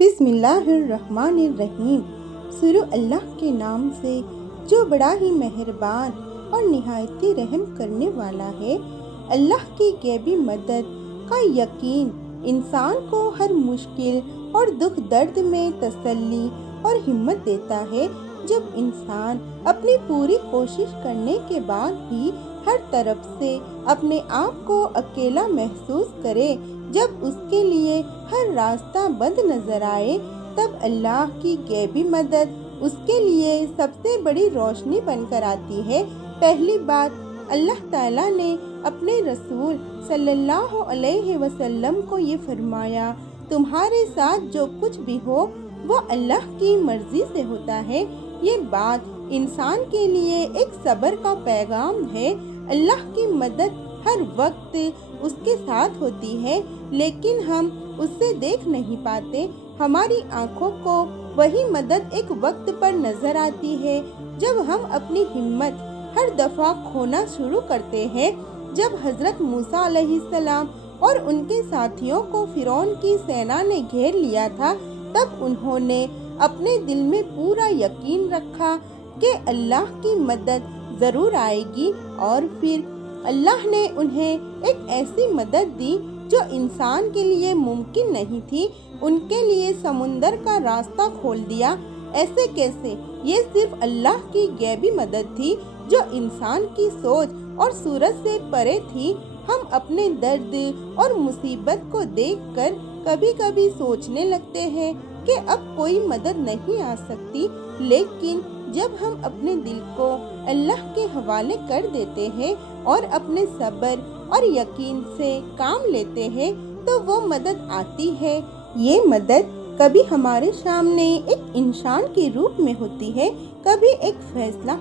بسم اللہ الرحمن الرحیم۔ شروع اللہ کے نام سے جو بڑا ہی مہربان اور نہایت ہی رحم کرنے والا ہے۔ اللہ کی غیبی مدد کا یقین انسان کو ہر مشکل اور دکھ درد میں تسلی اور ہمت دیتا ہے۔ جب انسان اپنی پوری کوشش کرنے کے بعد بھی ہر طرف سے اپنے آپ کو اکیلا محسوس کرے، جب اس کے لیے ہر راستہ بند نظر آئے، تب اللہ کی غیبی مدد اس کے لیے سب سے بڑی روشنی بن کر آتی ہے۔ پہلی بات، اللہ تعالیٰ نے اپنے رسول صلی اللہ علیہ وسلم کو یہ فرمایا، تمہارے ساتھ جو کچھ بھی ہو وہ اللہ کی مرضی سے ہوتا ہے۔ یہ بات انسان کے لیے ایک صبر کا پیغام ہے۔ اللہ کی مدد ہر وقت اس کے ساتھ ہوتی ہے، لیکن ہم اسے دیکھ نہیں پاتے۔ ہماری آنکھوں کو وہی مدد ایک وقت پر نظر آتی ہے جب ہم اپنی ہمت ہر دفعہ کھونا شروع کرتے ہیں۔ جب حضرت موسیٰ علیہ السلام اور ان کے ساتھیوں کو فرعون کی سینا نے گھیر لیا تھا، تب انہوں نے اپنے دل میں پورا یقین رکھا کہ اللہ کی مدد ضرور آئے گی، اور پھر اللہ نے انہیں ایک ایسی مدد دی جو انسان کے لیے ممکن نہیں تھی۔ ان کے لیے سمندر کا راستہ کھول دیا۔ ایسے کیسے؟ یہ صرف اللہ کی غیبی مدد تھی جو انسان کی سوچ اور صورت سے پرے تھی۔ ہم اپنے درد اور مصیبت کو دیکھ کر کبھی کبھی سوچنے لگتے ہیں کہ اب کوئی مدد نہیں آ سکتی، لیکن جب ہم اپنے دل کو اللہ کے حوالے کر دیتے ہیں اور اپنے صبر اور یقین سے کام لیتے ہیں تو وہ مدد آتی ہے۔ یہ مدد کبھی ہمارے سامنے ایک انسان کے روپ میں ہوتی ہے، کبھی ایک فیصلہ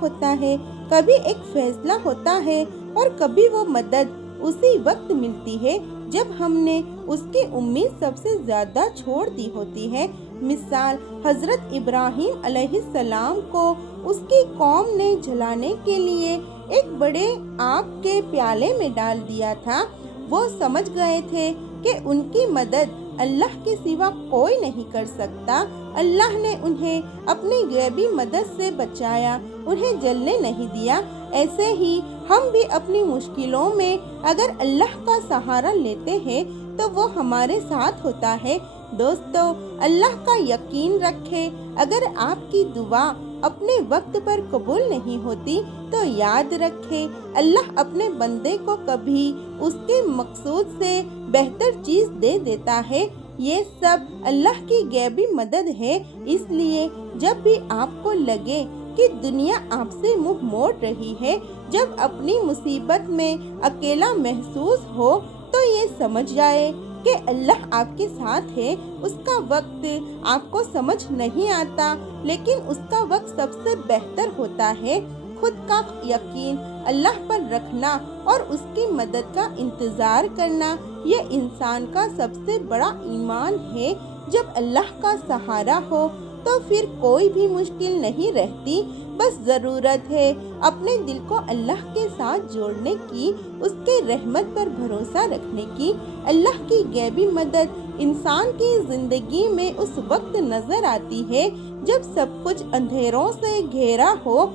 ہوتا ہے اور کبھی وہ مدد اسی وقت ملتی ہے جب ہم نے اس کی امید سب سے زیادہ چھوڑ دی ہوتی ہے۔ مثال، حضرت ابراہیم علیہ السلام کو اس کی قوم نے جلانے کے لیے ایک بڑے آگ کے پیالے میں ڈال دیا تھا۔ وہ سمجھ گئے تھے کہ ان کی مدد اللہ کے سوا کوئی نہیں کر سکتا۔ اللہ نے انہیں اپنی غیبی مدد سے بچایا، انہیں جلنے نہیں دیا۔ ایسے ہی ہم بھی اپنی مشکلوں میں اگر اللہ کا سہارا لیتے ہیں تو وہ ہمارے ساتھ ہوتا ہے۔ دوستو، اللہ کا یقین رکھیں۔ اگر آپ کی دعا اپنے وقت پر قبول نہیں ہوتی تو یاد رکھیں، اللہ اپنے بندے کو کبھی اس کے مقصود سے بہتر چیز دے دیتا ہے۔ یہ سب اللہ کی غیبی مدد ہے۔ اس لیے جب بھی آپ کو لگے کہ دنیا آپ سے منہ موڑ رہی ہے، جب اپنی مصیبت میں اکیلا محسوس ہو، تو یہ سمجھ جائے کہ اللہ آپ کے ساتھ ہے۔ اس کا وقت آپ کو سمجھ نہیں آتا، لیکن اس کا وقت سب سے بہتر ہوتا ہے۔ خود کا یقین اللہ پر رکھنا اور اس کی مدد کا انتظار کرنا، یہ انسان کا سب سے بڑا ایمان ہے۔ جب اللہ کا سہارا ہو تو پھر کوئی بھی مشکل نہیں رہتی، بس ضرورت ہے اپنے دل کو اللہ کے ساتھ جوڑنے کی، اس کے رحمت پر بھروسہ رکھنے کی۔ اللہ کی غیبی مدد انسان کی زندگی میں اس وقت نظر آتی ہے جب سب کچھ اندھیروں سے گھیرا ہو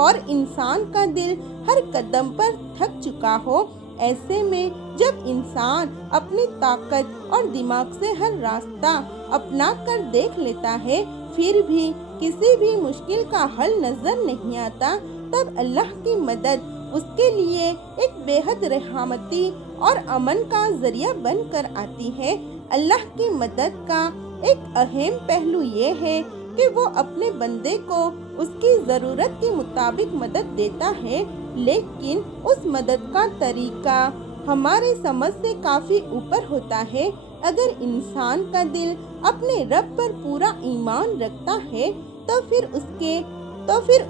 اور انسان کا دل ہر قدم پر تھک چکا ہو۔ ایسے میں جب انسان اپنی طاقت اور دماغ سے ہر راستہ اپنا کر دیکھ لیتا ہے، پھر بھی کسی بھی مشکل کا حل نظر نہیں آتا، تب اللہ کی مدد اس کے لیے ایک بے حد رحمتی اور امن کا ذریعہ بن کر آتی ہے۔ اللہ کی مدد کا ایک اہم پہلو یہ ہے کہ وہ اپنے بندے کو اس کی ضرورت کے مطابق مدد دیتا ہے، لیکن اس مدد کا طریقہ ہمارے سمجھ سے کافی اوپر ہوتا ہے۔ اگر انسان کا دل اپنے رب پر پورا ایمان رکھتا ہے تو پھر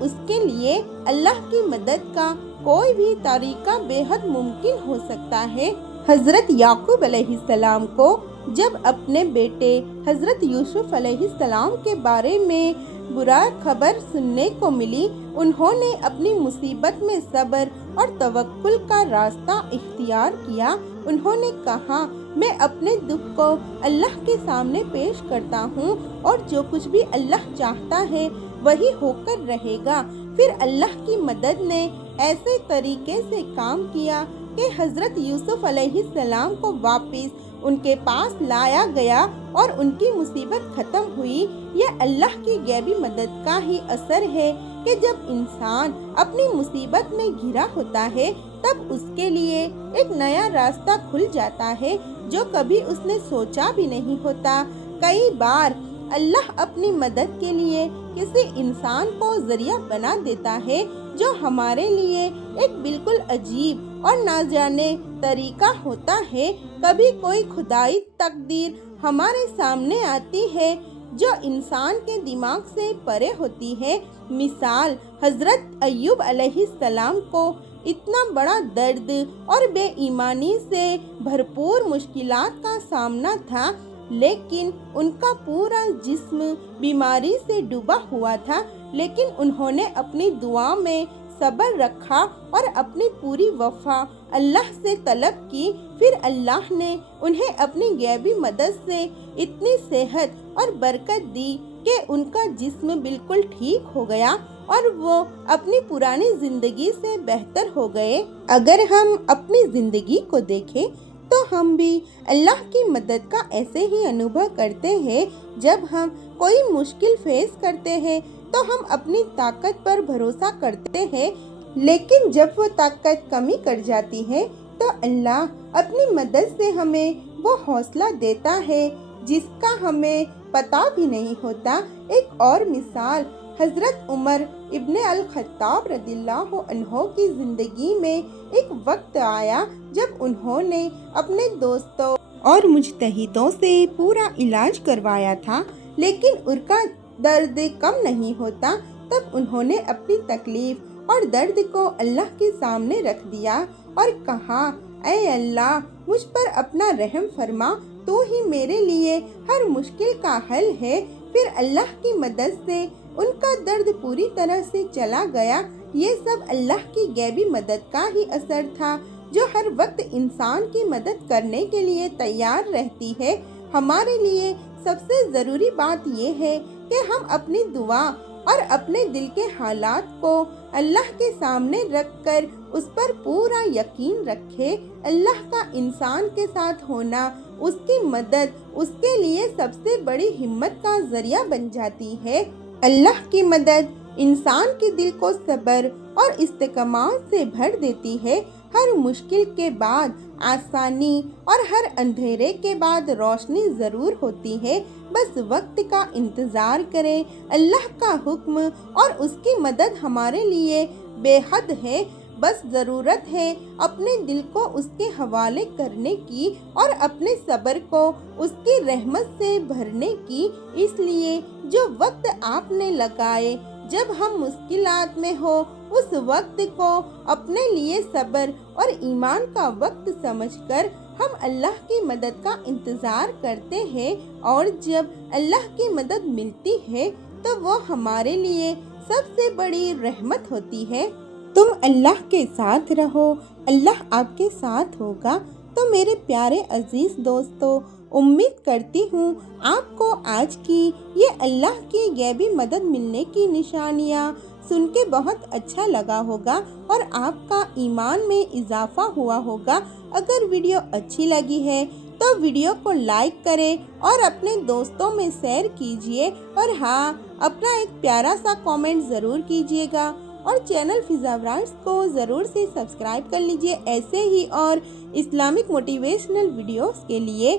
اس کے لیے اللہ کی مدد کا کوئی بھی طریقہ بے حد ممکن ہو سکتا ہے۔ حضرت یعقوب علیہ السلام کو جب اپنے بیٹے حضرت یوسف علیہ السلام کے بارے میں برا خبر سننے کو ملی، انہوں نے اپنی مصیبت میں صبر اور توکل کا راستہ اختیار کیا۔ انہوں نے کہا، میں اپنے دکھ کو اللہ کے سامنے پیش کرتا ہوں اور جو کچھ بھی اللہ چاہتا ہے وہی ہو کر رہے گا۔ پھر اللہ کی مدد نے ایسے طریقے سے کام کیا کہ حضرت یوسف علیہ السلام کو واپس ان کے پاس لایا گیا اور ان کی مصیبت ختم ہوئی۔ یہ اللہ کی غیبی مدد کا ہی اثر ہے کہ جب انسان اپنی مصیبت میں گھرا ہوتا ہے تب اس کے لیے ایک نیا راستہ کھل جاتا ہے جو کبھی اس نے سوچا بھی نہیں ہوتا۔ کئی بار اللہ اپنی مدد کے لیے کسی انسان کو ذریعہ بنا دیتا ہے جو ہمارے لیے ایک بالکل عجیب اور نہ جانے طریقہ ہوتا ہے۔ کبھی کوئی خدائی تقدیر ہمارے سامنے آتی ہے جو انسان کے دماغ سے پرے ہوتی ہے۔ مثال حضرت ایوب علیہ السلام کو اتنا بڑا درد اور بے ایمانی سے بھرپور مشکلات کا سامنا تھا، لیکن ان کا پورا جسم بیماری سے ڈوبا ہوا تھا، لیکن انہوں نے اپنی دعا میں صبر رکھا اور اپنی پوری وفا اللہ سے طلب کی۔ پھر اللہ نے انہیں اپنی غیبی مدد سے اتنی صحت اور برکت دی کہ ان کا جسم بالکل ٹھیک ہو گیا اور وہ اپنی پرانی زندگی سے بہتر ہو گئے۔ اگر ہم اپنی زندگی کو دیکھیں تو ہم بھی اللہ کی مدد کا ایسے ہی انوبھو کرتے ہیں۔ جب ہم کوئی مشکل فیس کرتے ہیں تو ہم اپنی طاقت پر بھروسہ کرتے ہیں، لیکن جب وہ طاقت کمی کر جاتی ہے تو اللہ اپنی مدد سے ہمیں وہ حوصلہ دیتا ہے جس کا ہمیں پتہ بھی نہیں ہوتا۔ ایک اور مثال حضرت عمر ابن الخطاب رضی اللہ عنہ کی زندگی میں ایک وقت آیا جب انہوں نے اپنے دوستوں اور مجتہدوں سے پورا علاج کروایا تھا، لیکن ان کا درد کم نہیں ہوتا۔ تب انہوں نے اپنی تکلیف اور درد کو اللہ کے سامنے رکھ دیا اور کہا، اے اللہ، مجھ پر اپنا رحم فرما، تو ہی میرے لیے ہر مشکل کا حل ہے۔ پھر اللہ کی مدد سے ان کا درد پوری طرح سے چلا گیا۔ یہ سب اللہ کی غیبی مدد کا ہی اثر تھا جو ہر وقت انسان کی مدد کرنے کے لیے تیار رہتی ہے۔ ہمارے لیے سب سے ضروری بات یہ ہے کہ ہم اپنی دعا اور اپنے دل کے حالات کو اللہ کے سامنے رکھ کر اس پر پورا یقین رکھیں۔ اللہ کا انسان کے ساتھ ہونا، اس کی مدد اس کے لیے سب سے بڑی ہمت کا ذریعہ بن جاتی ہے۔ اللہ کی مدد انسان کے دل کو صبر اور استقامت سے بھر دیتی ہے۔ ہر مشکل کے بعد آسانی اور ہر اندھیرے کے بعد روشنی ضرور ہوتی ہے۔ بس وقت کا انتظار کریں۔ اللہ کا حکم اور اس کی مدد ہمارے لیے بے حد ہے۔ بس ضرورت ہے اپنے دل کو اس کے حوالے کرنے کی اور اپنے صبر کو اس کی رحمت سے بھرنے کی۔ اس لیے جو وقت آپ نے لگائے جب ہم مشکلات میں ہو، اس وقت کو اپنے لیے صبر اور ایمان کا وقت سمجھ کر ہم اللہ کی مدد کا انتظار کرتے ہیں، اور جب اللہ کی مدد ملتی ہے تو وہ ہمارے لیے سب سے بڑی رحمت ہوتی ہے۔ تم اللہ کے ساتھ رہو، اللہ آپ کے ساتھ ہوگا۔ تو میرے پیارے عزیز دوستو، امید کرتی ہوں آپ کو آج کی یہ اللہ کی غیبی مدد ملنے کی نشانیاں سن کے بہت اچھا لگا ہوگا اور آپ کا ایمان میں اضافہ ہوا ہوگا۔ اگر ویڈیو اچھی لگی ہے تو ویڈیو کو لائک کریں اور اپنے دوستوں میں شیئر کیجیے، اور ہاں، اپنا ایک پیارا سا کامنٹ ضرور کیجیے گا، اور چینل فضا ورائٹس کو ضرور سے سبسکرائب کر لیجیے ایسے ہی اور اسلامک موٹیویشنل ویڈیوز کے لیے۔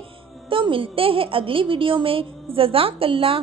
تو ملتے ہیں اگلی ویڈیو میں۔ جزاک اللہ۔